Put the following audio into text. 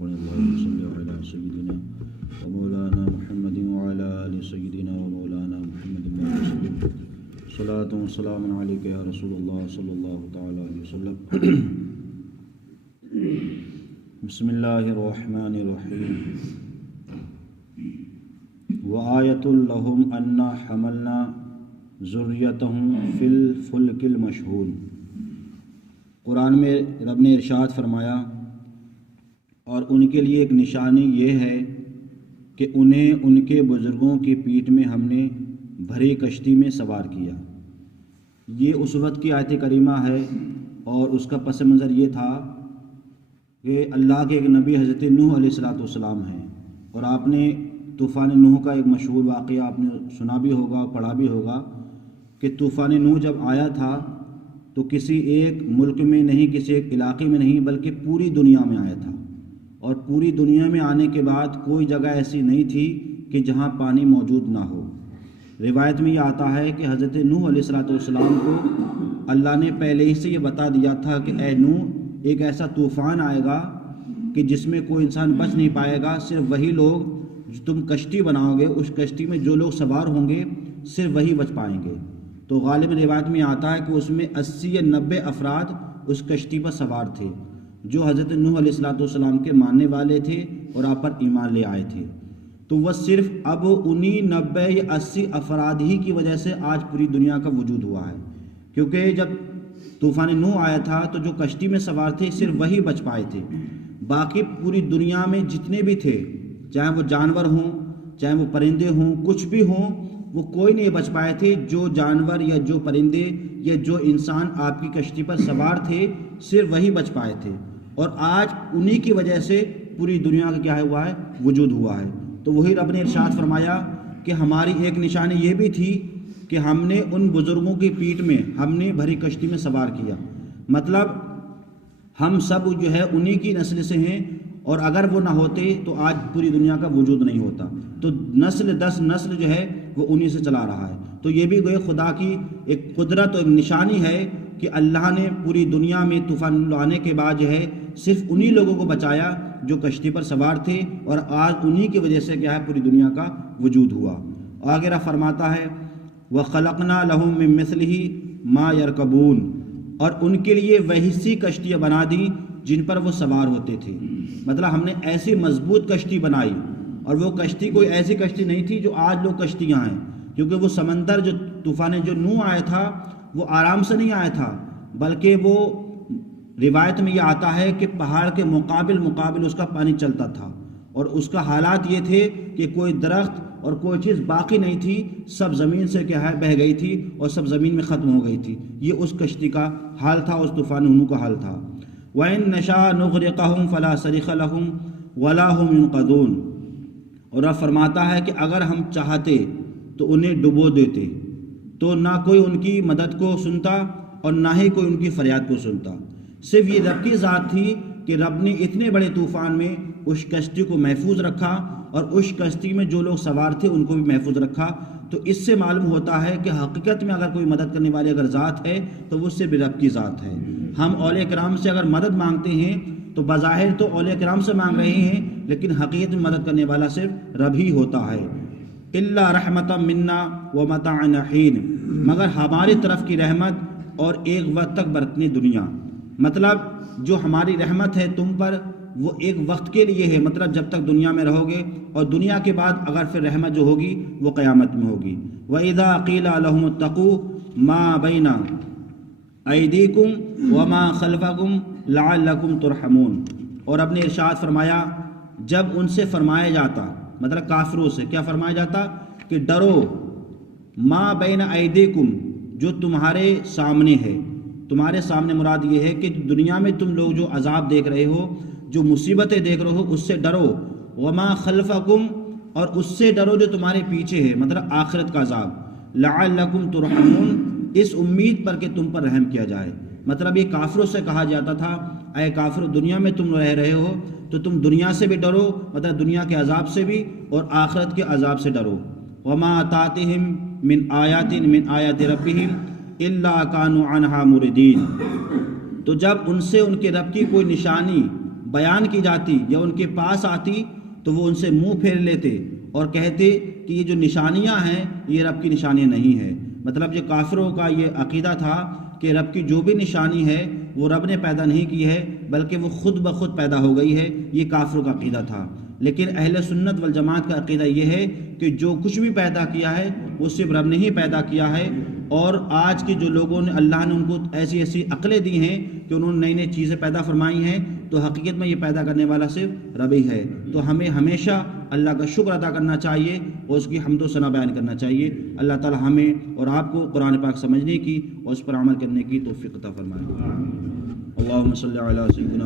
पढ़ें अल्लाहुम्मा सल्लि अला सय्यिदिना व मौलाना मुहम्मदिन व अला आलि सय्यिदिना व मौलाना मुहम्मदिन व सल्लम सलातु व सलामुन अलैका या रसूलल्लाह सल्लल्लाहु तआला अलैहि वसल्लम। बिस्मिल्लाहिर रहमानिर रहीम। व आयतुल लहुम अन्ना हमलना ज़ुर्रियतहुम फिल फुल्किल मशहून। कुरान में रब ने इरशाद फरमाया और उनके लिए एक निशानी ये है कि उन्हें उनके बुज़ुर्गों की पीठ में हमने भरी कश्ती में सवार किया। ये उस वक्त की आयत करीमा है और उसका पस मंज़र ये था कि अल्लाह के एक नबी हज़रत नूह अलैहिस्सलाम हैं और आपने तूफ़ान नूह का एक मशहूर वाक़या आपने सुना भी होगा और पढ़ा भी होगा कि तूफ़ान नूह जब आया था तो किसी एक मुल्क में नहीं, किसी एक इलाके में नहीं, बल्कि पूरी दुनिया में आया था। और पूरी दुनिया में आने के बाद कोई जगह ऐसी नहीं थी कि जहाँ पानी मौजूद ना हो। रिवायत में ये आता है कि हज़रत नूह अलैहिस्सलाम को अल्लाह ने पहले ही से ये बता दिया था कि ए नूह, एक ऐसा तूफ़ान आएगा कि जिसमें कोई इंसान बच नहीं पाएगा, सिर्फ वही लोग जो तुम कश्ती बनाओगे उस कश्ती में जो लोग सवार होंगे सिर्फ वही बच पाएंगे। तो गालिब रिवायत में आता है कि उसमें 80 या 90 अफराद उस कश्ती पर सवार थे जो हज़रत नूह अलैहिस्सलाम के मानने वाले थे और आप पर ईमान ले आए थे। तो वह सिर्फ अब उन्हीं 90 या 80 अफराद ही की वजह से आज पूरी दुनिया का वजूद हुआ है, क्योंकि जब तूफ़ान नूह आया था तो जो कश्ती में सवार थे सिर्फ वही बच पाए थे। बाकी पूरी दुनिया में जितने भी थे, चाहे वो जानवर हों, चाहे वो परिंदे हों, कुछ भी हों, वो कोई नहीं बच पाए थे। जो जानवर या जो परिंदे या जो इंसान आपकी कश्ती पर सवार थे सिर्फ वही बच पाए थे। और आज उन्हीं की वजह से पूरी दुनिया का क्या हुआ है, वजूद हुआ है। तो वही रब ने इरशाद फरमाया कि हमारी एक निशानी ये भी थी कि हमने उन बुज़ुर्गों की पीठ में हमने भरी कश्ती में सवार किया। मतलब हम सब जो है उन्हीं की नस्ल से हैं और अगर वो ना होते तो आज पूरी दुनिया का वजूद नहीं होता। तो नस्ल 10 नस्ल जो है वो उन्हीं से चला रहा है। तो ये भी गए खुदा की एक कुदरत और एक निशानी है कि अल्लाह ने पूरी दुनिया में तूफ़ान आने के बाद जो है सिर्फ उन्हीं लोगों को बचाया जो कश्ती पर सवार थे और आज उन्हीं की वजह से क्या है पूरी दुनिया का वजूद हुआ। आगे फरमाता है व खलक़ना लहुम मिन मिस्लिही मा यरकबून, और उनके लिए वही सी कश्तियाँ बना दी जिन पर वो सवार होते थे। मतलब हमने ऐसी मजबूत कश्ती बनाई और वो कश्ती कोई ऐसी कश्ती नहीं थी जो आज लोग कश्तियाँ हैं, क्योंकि वो समंदर जो तूफ़ान जो नूह आया था वो आराम से नहीं आया था, बल्कि वो रिवायत में ये आता है कि पहाड़ के मुकाबिल उसका पानी चलता था और उसका हालात ये थे कि कोई दरख्त और कोई चीज़ बाकी नहीं थी, सब ज़मीन से क्या है बह गई थी और सब ज़मीन में ख़त्म हो गई थी। ये उस कश्ती का हाल था, उस तूफ़ान नूह का हाल था। वइन नशा नुग़रिक़हुम फ़ला सरीख़ लहुम वला हुम युनक़ज़ून, और अब फरमाता है कि अगर हम चाहते तो उन्हें डुबो देते तो ना कोई उनकी मदद को सुनता और ना ही कोई उनकी फरियाद को सुनता। सिर्फ ये रब की ज़ात थी कि रब ने इतने बड़े तूफ़ान में उस कश्ती को महफूज रखा और उस कश्ती में जो लोग सवार थे उनको भी महफूज रखा। तो इससे मालूम होता है कि हकीकत में अगर कोई मदद करने वाली अगर ज़ात है तो वो सिर्फ रब की ज़ात है। हम औलिया किराम से अगर मदद मांगते हैं तो बज़ाहिर तो औलिया किराम से मांग रहे हैं, लेकिन हकीकत में मदद करने वाला सिर्फ रब ही होता है। इल्ला रहमतम मिन्ना व मताअन हीन, मगर हमारी तरफ की रहमत और एक वक्त तक बरतनी दुनिया। मतलब जो हमारी रहमत है तुम पर वो एक वक्त के लिए है, मतलब जब तक दुनिया में रहोगे, और दुनिया के बाद अगर फिर रहमत जो होगी वो क़यामत में होगी। व इज़ा क़ीला लहुम इत्तक़ू मा बैना अयदीकुम व मा खल्फ़कुम लअल्लकुम तुरहमून, और अपने इरशाद फरमाया जब उनसे फरमाया जाता, मतलब काफिरों से क्या फरमाया जाता कि डरो, मा बैना अयदीकुम, जो तुम्हारे सामने है। तुम्हारे सामने मुराद ये है कि दुनिया में तुम लोग जो अजाब देख रहे हो, जो मुसीबतें देख रहे हो, उससे डरो। वमा खल्फकुम, और उससे डरो जो तुम्हारे पीछे है, मतलब आखिरत का अजाब। लअल्लकुम तुरहमून, इस उम्मीद पर कि तुम पर रहम किया जाए। मतलब ये काफिरों से कहा जाता था, ऐ काफिरों, दुनिया में तुम रह रहे हो तो तुम दुनिया से भी डरो, मतलब दुनिया के अजाब से भी, और आखिरत के अजाब से डरो। वमा तातिहिम मिन आयातिन मिन आयाति रब्बिहिम इल्ला कानू अन्हा मुरिदीन, तो जब उनसे उनके रब की कोई निशानी بیان کی جاتی یا ان کے پاس آتی تو وہ ان سے منہ پھیر لیتے اور کہتے کہ یہ جو نشانیاں ہیں یہ رب کی نشانیاں نہیں ہیں۔ مطلب یہ کافروں کا یہ عقیدہ تھا کہ رب کی جو بھی نشانی ہے وہ رب نے پیدا نہیں کی ہے بلکہ وہ خود بخود پیدا ہو گئی ہے، یہ کافروں کا عقیدہ تھا۔ لیکن اہل سنت والجماعت کا عقیدہ یہ ہے کہ جو کچھ بھی پیدا کیا ہے وہ صرف رب نے ہی پیدا کیا ہے، اور آج کے جو لوگوں نے اللہ نے ان کو ایسی ایسی عقلیں دی ہیں کہ انہوں نے نئی نئی چیزیں پیدا فرمائی ہیں، تو حقیقت میں یہ پیدا کرنے والا صرف رب ہی ہے۔ تو ہمیں ہمیشہ اللہ کا شکر ادا کرنا چاہیے اور اس کی حمد و ثنا بیان کرنا چاہیے۔ اللہ تعالی ہمیں اور آپ کو قرآن پاک سمجھنے کی اور اس پر عمل کرنے کی توفیق عطا فرمائے۔ اللہم صلی علی سیدنا